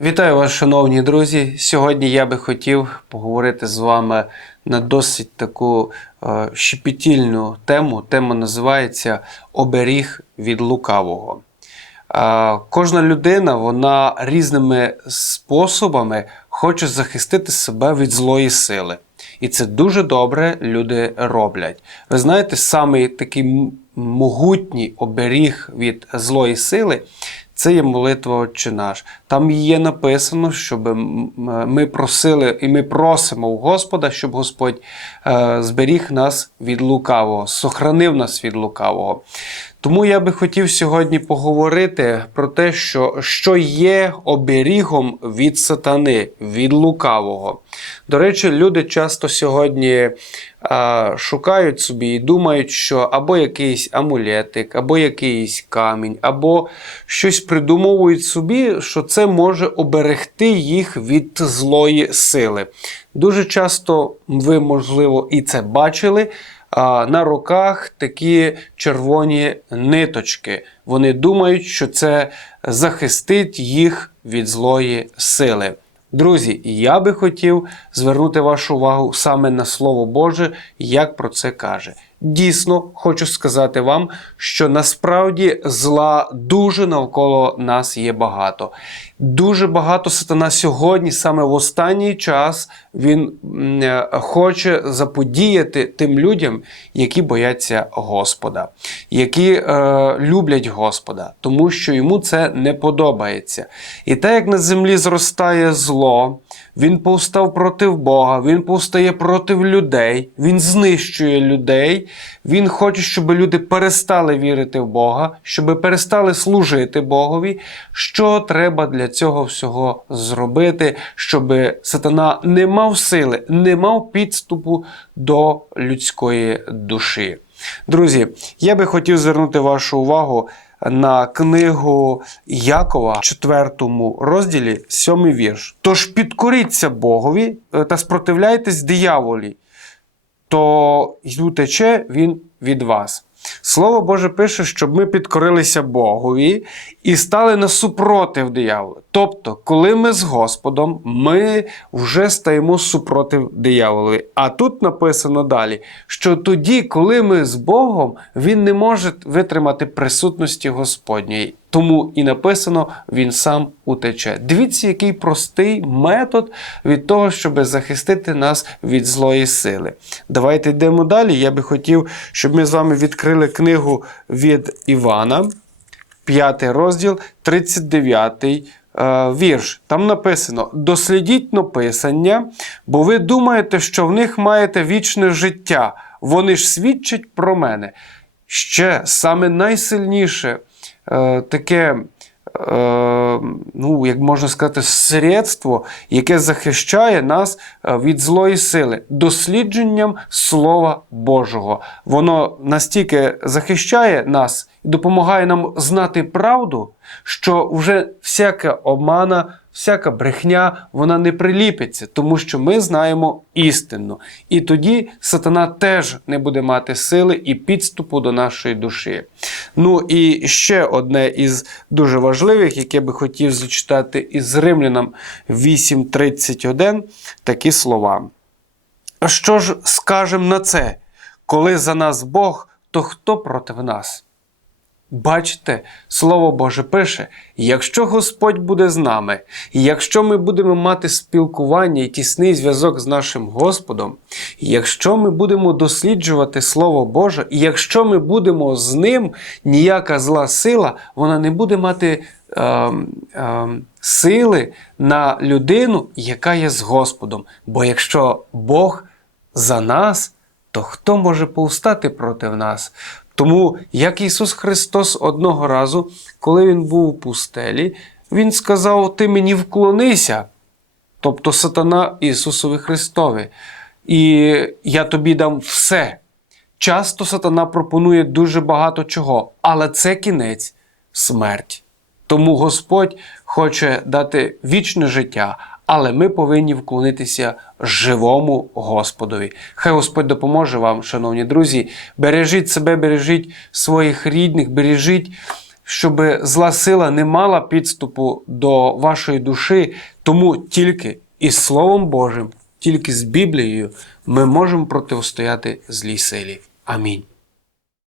Вітаю вас, шановні друзі. Сьогодні я би хотів поговорити з вами на досить таку е, щепетільну тему. Тема називається Оберіг від лукавого. Е, кожна людина вона різними способами хоче захистити себе від злої сили. І це дуже добре люди роблять. Ви знаєте, самий такий могутній оберіг від злої сили це є молитва Отче наш. Там є написано, щоб ми просили і ми просимо у Господа, щоб Господь е, зберіг нас від лукавого, сохранив нас від лукавого. Тому я би хотів сьогодні поговорити про те, що, що є оберігом від сатани, від лукавого. До речі, люди часто сьогодні шукають собі і думають, що або якийсь амулетик, або якийсь камінь, або щось придумовують собі, що це може оберегти їх від злої сили. Дуже часто ви, можливо, і це бачили. На руках такі червоні ниточки. Вони думають, що це захистить їх від злої сили. Друзі, я би хотів звернути вашу увагу саме на Слово Боже, як про це каже. Дійсно, хочу сказати вам, що насправді зла дуже навколо нас є багато. Дуже багато сатана сьогодні, саме в останній час, він е, хоче заподіяти тим людям, які бояться Господа, які е, люблять Господа, тому що йому це не подобається. І так як на землі зростає зло, він повстав проти Бога, він повстає проти людей, він знищує людей. Він хоче, щоб люди перестали вірити в Бога, щоб перестали служити Богові. Що треба для цього всього зробити, щоб сатана не мав сили, не мав підступу до людської душі? Друзі, я би хотів звернути вашу увагу на книгу Якова, 4 розділі, 7 вірш. Тож підкоріться Богові е, та спротивляйтесь дияволі, то й утече він від вас. Слово Боже пише, щоб ми підкорилися Богові і стали на супротив дияволу. Тобто, коли ми з Господом, ми вже стаємо супротив дияволові. А тут написано далі, що тоді, коли ми з Богом, він не може витримати присутності Господньої. Тому і написано, він сам утече. Дивіться, який простий метод від того, щоб захистити нас від злої сили. Давайте йдемо далі. Я би хотів, щоб ми з вами відкрили книгу від Івана, 5 розділ, 39 е, вірш. Там написано: дослідіть написання, бо ви думаєте, що в них маєте вічне життя. Вони ж свідчать про мене. Ще саме найсильніше е, таке. Е, Ну, як можна сказати, средство, яке захищає нас е, від злої сили, дослідженням Слова Божого. Воно настільки захищає нас і допомагає нам знати правду, що вже всяка обмана, всяка брехня, вона не приліпиться, тому що ми знаємо істину. І тоді сатана теж не буде мати сили і підступу до нашої душі. Ну і ще одне із дуже важливих, яке би хотів зачитати із Римлянам 8.31, такі слова. А що ж скажем на це? Коли за нас Бог, то хто проти нас? Бачите, Слово Боже пише: якщо Господь буде з нами, якщо ми будемо мати спілкування і тісний зв'язок з нашим Господом, якщо ми будемо досліджувати Слово Боже, і якщо ми будемо з ним, ніяка зла сила, вона не буде мати ем, ем, сили на людину, яка є з Господом. Бо якщо Бог за нас, то хто може повстати проти нас? Тому, як Ісус Христос одного разу, коли Він був у пустелі, Він сказав: Ти мені вклонися, тобто сатана Ісусові Христові, і я тобі дам все. Часто сатана пропонує дуже багато чого, але це кінець смерть. Тому Господь хоче дати вічне життя, але ми повинні вклонитися живому Господові. Хай Господь допоможе вам, шановні друзі. Бережіть себе, бережіть своїх рідних, бережіть щоб зла сила не мала підступу до вашої душі, тому тільки із Словом Божим, тільки з Біблією ми можемо протистояти злій силі. Амінь.